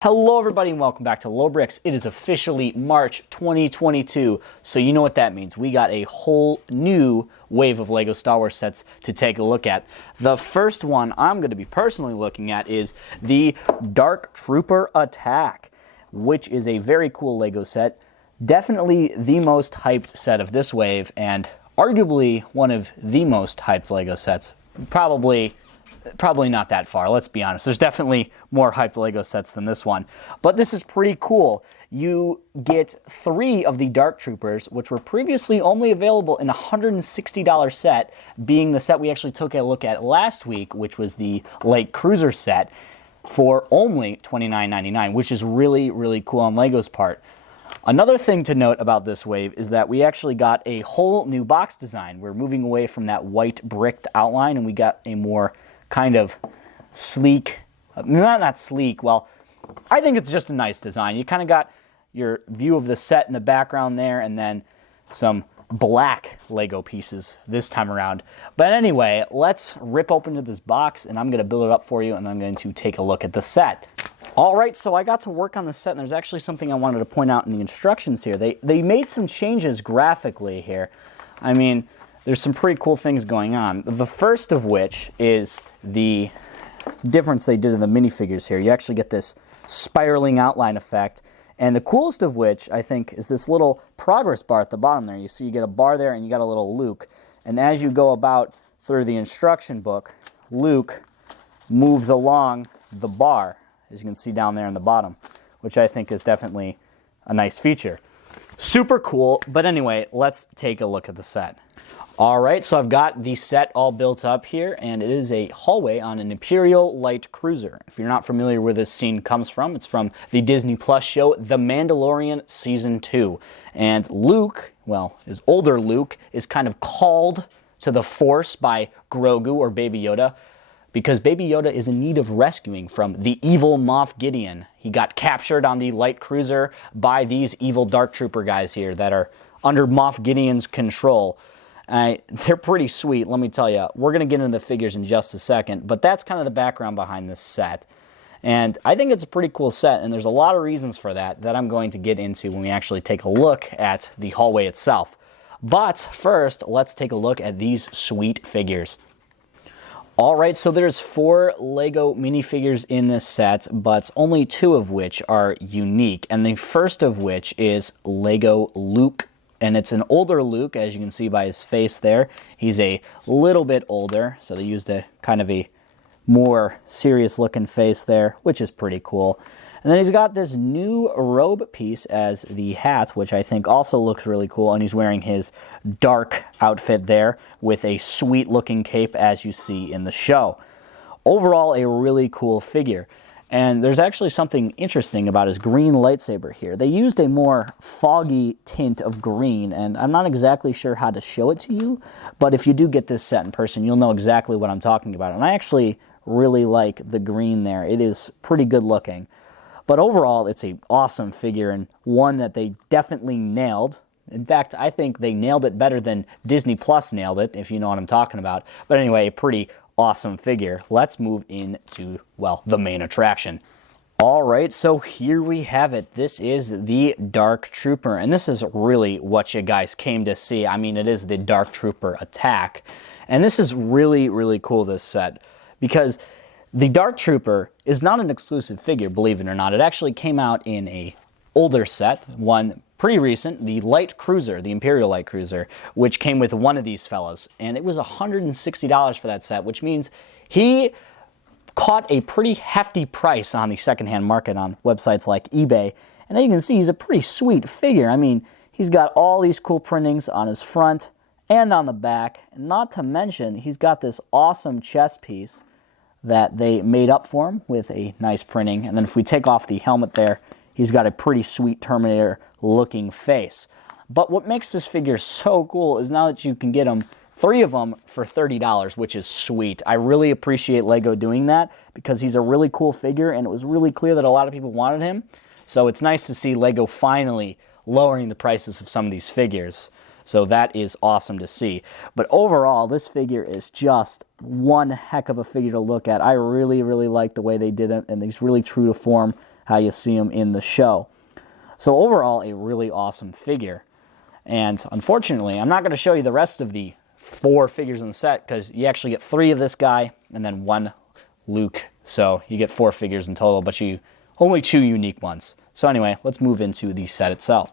Hello everybody and welcome back to Lobricks. It is officially March 2022, so you know what that means. We got a whole new wave of LEGO Star Wars sets to take a look at. The first one I'm going to be personally looking at is the Dark Trooper Attack, which is a very cool LEGO set. Definitely the most hyped set of this wave, and arguably one of the most hyped LEGO sets. Probably not that far, let's be honest. There's definitely more hyped LEGO sets than this one. But this is pretty cool. You get 3 of the Dark Troopers, which were previously only available in a $160 set, being the set we actually took a look at last week, which was the Light Cruiser set, for only $29.99, which is really, really cool on LEGO's part. Another thing to note about this wave is that we actually got a whole new box design. We're moving away from that white bricked outline, and we got a more kind of sleek, not sleek, well, I think it's just a nice design. You kind of got your view of the set in the background there, and then some black LEGO pieces this time around. But anyway, let's rip open to this box, and I'm going to build it up for you, and I'm going to take a look at the set. Alright, so I got to work on the set, and there's actually something I wanted to point out in the instructions here. They made some changes graphically here. I mean, there's some pretty cool things going on. The first of which is the difference they did in the minifigures here. You actually get this spiraling outline effect. And the coolest of which, I think, is this little progress bar at the bottom there. You see you get a bar there and you got a little Luke. And as you go about through the instruction book, Luke moves along the bar, as you can see down there in the bottom, which I think is definitely a nice feature. Super cool, but anyway, let's take a look at the set. Alright, so I've got the set all built up here, and it is a hallway on an Imperial light cruiser. If you're not familiar where this scene comes from, it's from the Disney Plus show The Mandalorian Season 2. And Luke, well, his older Luke, is kind of called to the Force by Grogu or Baby Yoda, because Baby Yoda is in need of rescuing from the evil Moff Gideon. He got captured on the light cruiser by these evil Dark Trooper guys here that are under Moff Gideon's control. They're pretty sweet, let me tell you. We're going to get into the figures in just a second, but that's kind of the background behind this set. And I think it's a pretty cool set, and there's a lot of reasons for that I'm going to get into when we actually take a look at the hallway itself. But first, let's take a look at these sweet figures. Alright, so there's 4 LEGO minifigures in this set, but only 2 of which are unique. And the first of which is LEGO Luke. And it's an older Luke, as you can see by his face there. He's a little bit older, so they used a kind of a more serious looking face there, which is pretty cool. And then he's got this new robe piece as the hat, which I think also looks really cool, and he's wearing his dark outfit there with a sweet looking cape, as you see in the show. Overall, a really cool figure. And there's actually something interesting about his green lightsaber here. They used a more foggy tint of green, and I'm not exactly sure how to show it to you, but if you do get this set in person, you'll know exactly what I'm talking about. And I actually really like the green there. It is pretty good looking. But overall, it's an awesome figure, and one that they definitely nailed. In fact, I think they nailed it better than Disney Plus nailed it, if you know what I'm talking about. But anyway, a pretty awesome figure. Let's move into, well, the main attraction. Alright, so here we have it. This is the Dark Trooper, and this is really what you guys came to see. I mean, it is the Dark Trooper Attack. And this is really, really cool, this set, because the Dark Trooper is not an exclusive figure, believe it or not. It actually came out in a older set, one pretty recent, the Light Cruiser, the Imperial Light Cruiser, which came with one of these fellas. And it was $160 for that set, which means he caught a pretty hefty price on the secondhand market on websites like eBay. And as you can see, he's a pretty sweet figure. I mean, he's got all these cool printings on his front and on the back. And not to mention, he's got this awesome chest piece that they made up for him with a nice printing. And then if we take off the helmet there, he's got a pretty sweet Terminator-looking face. But what makes this figure so cool is now that you can get them, 3 of them for $30, which is sweet. I really appreciate LEGO doing that because he's a really cool figure, and it was really clear that a lot of people wanted him. So it's nice to see LEGO finally lowering the prices of some of these figures. So that is awesome to see. But overall, this figure is just one heck of a figure to look at. I really, really like the way they did it, and he's really true to form. how you see them in the show. So overall, a really awesome figure. And unfortunately, I'm not going to show you the rest of the 4 figures in the set because you actually get 3 of this guy and then 1 Luke. So you get 4 figures in total, but you only 2 unique ones. So anyway, let's move into the set itself.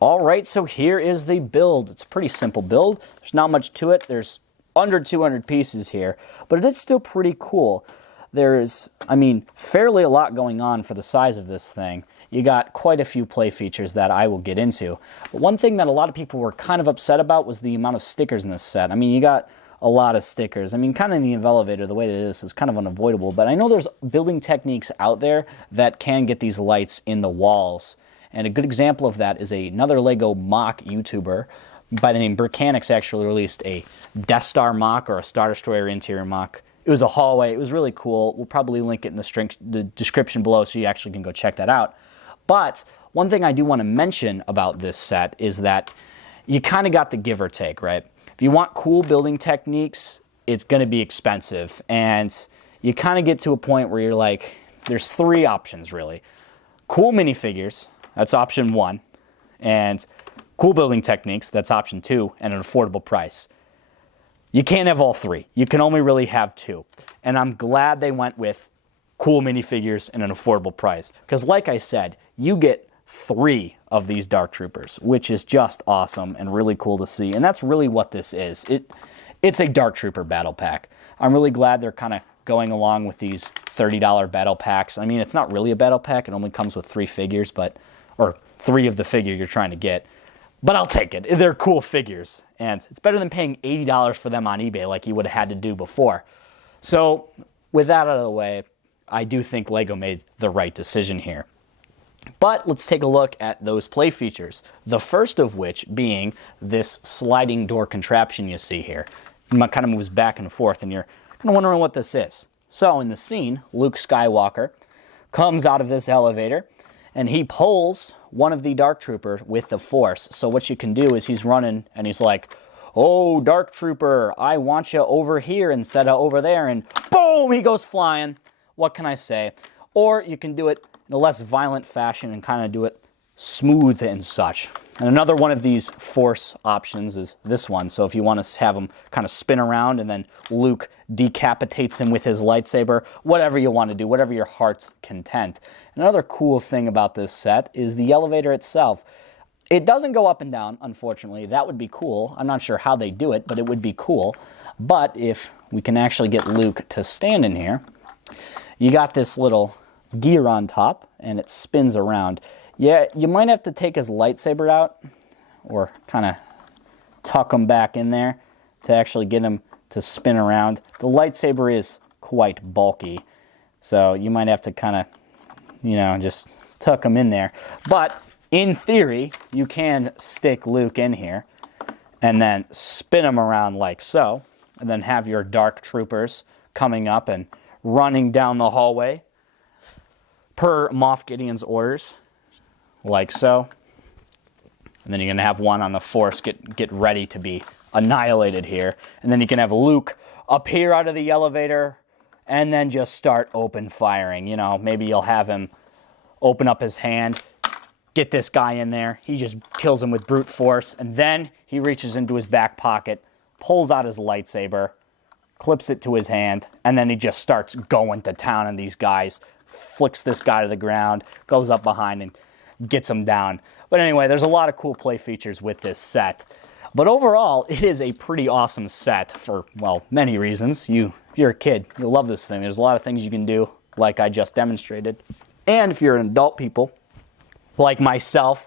All right, so here is the build. It's a pretty simple build. There's not much to it. There's under 200 pieces here, but it is still pretty cool. There is, I mean, fairly a lot going on for the size of this thing. You got quite a few play features that I will get into. But one thing that a lot of people were kind of upset about was the amount of stickers in this set. I mean, you got a lot of stickers. I mean, kind of in the elevator, the way that it is kind of unavoidable, but I know there's building techniques out there that can get these lights in the walls. And a good example of that is another LEGO MOC YouTuber by the name Brickanics actually released a Death Star MOC or a Star Destroyer interior MOC. It was a hallway. It was really cool. We'll probably link it in the description below so you actually can go check that out. But one thing I do want to mention about this set is that you kind of got the give or take, right? If you want cool building techniques, it's going to be expensive. And you kind of get to a point where you're like, there's 3 options really. Cool minifigures, that's option 1. And cool building techniques, that's option 2, and an affordable price. You can't have all 3. You can only really have 2. And I'm glad they went with cool minifigures and an affordable price. Because like I said, you get 3 of these Dark Troopers, which is just awesome and really cool to see. And that's really what this is. It's a Dark Trooper battle pack. I'm really glad they're kind of going along with these $30 battle packs. I mean, it's not really a battle pack. It only comes with 3 figures, or 3 of the figure you're trying to get. But I'll take it. They're cool figures. And it's better than paying $80 for them on eBay like you would have had to do before. So with that out of the way, I do think LEGO made the right decision here. But let's take a look at those play features. The first of which being this sliding door contraption you see here. It kind of moves back and forth and you're kind of wondering what this is. So in the scene, Luke Skywalker comes out of this elevator and he pulls one of the Dark Troopers with the Force. So what you can do is he's running and he's like, "Oh, Dark Trooper, I want you over here instead of over there," and boom, he goes flying. What can I say? Or you can do it in a less violent fashion and kind of do it smooth and such. And another one of these Force options is this one. So if you want to have him kind of spin around and then Luke decapitates him with his lightsaber, whatever you want to do, whatever your heart's content. Another cool thing about this set is the elevator itself. It doesn't go up and down, unfortunately. That would be cool. I'm not sure how they do it, but it would be cool. But if we can actually get Luke to stand in here, you got this little gear on top, and it spins around. Yeah, you might have to take his lightsaber out, or kind of tuck him back in there to actually get him to spin around. The lightsaber is quite bulky, so you might have to kind of, just tuck him in there. But in theory, you can stick Luke in here and then spin him around like so, and then have your Dark Troopers coming up and running down the hallway per Moff Gideon's orders, like so. And then you're going to have one on the Force get ready to be annihilated here. And then you can have Luke appear out of the elevator and then just start open firing. Maybe you'll have him open up his hand, get this guy in there. He just kills him with brute force. And then he reaches into his back pocket, pulls out his lightsaber, clips it to his hand, and then he just starts going to town on these guys, flicks this guy to the ground, goes up behind and gets him down. But anyway, there's a lot of cool play features with this set. But overall, it is a pretty awesome set for, well, many reasons. If you're a kid, you'll love this thing. There's a lot of things you can do, like I just demonstrated. And if you're an adult people, like myself,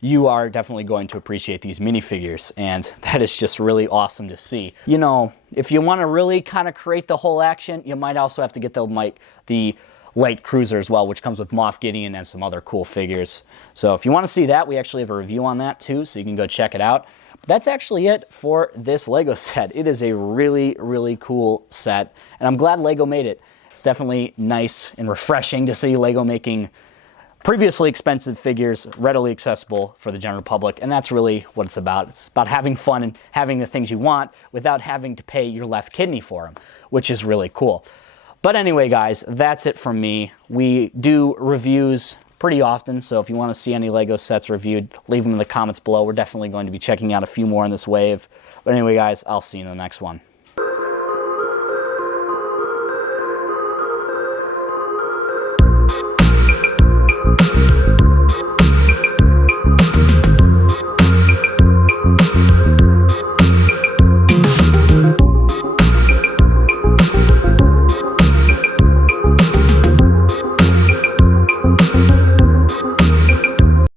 you are definitely going to appreciate these minifigures, and that is just really awesome to see. If you want to really kind of create the whole action, you might also have to get the light cruiser as well, which comes with Moff Gideon and some other cool figures. So if you want to see that, we actually have a review on that too, so you can go check it out. But that's actually it for this LEGO set. It is a really, really cool set, and I'm glad LEGO made it. It's definitely nice and refreshing to see LEGO making previously expensive figures readily accessible for the general public, and that's really what it's about. It's about having fun and having the things you want without having to pay your left kidney for them, which is really cool. But anyway, guys, that's it from me. We do reviews pretty often, so if you want to see any LEGO sets reviewed, leave them in the comments below. We're definitely going to be checking out a few more in this wave. But anyway, guys, I'll see you in the next one.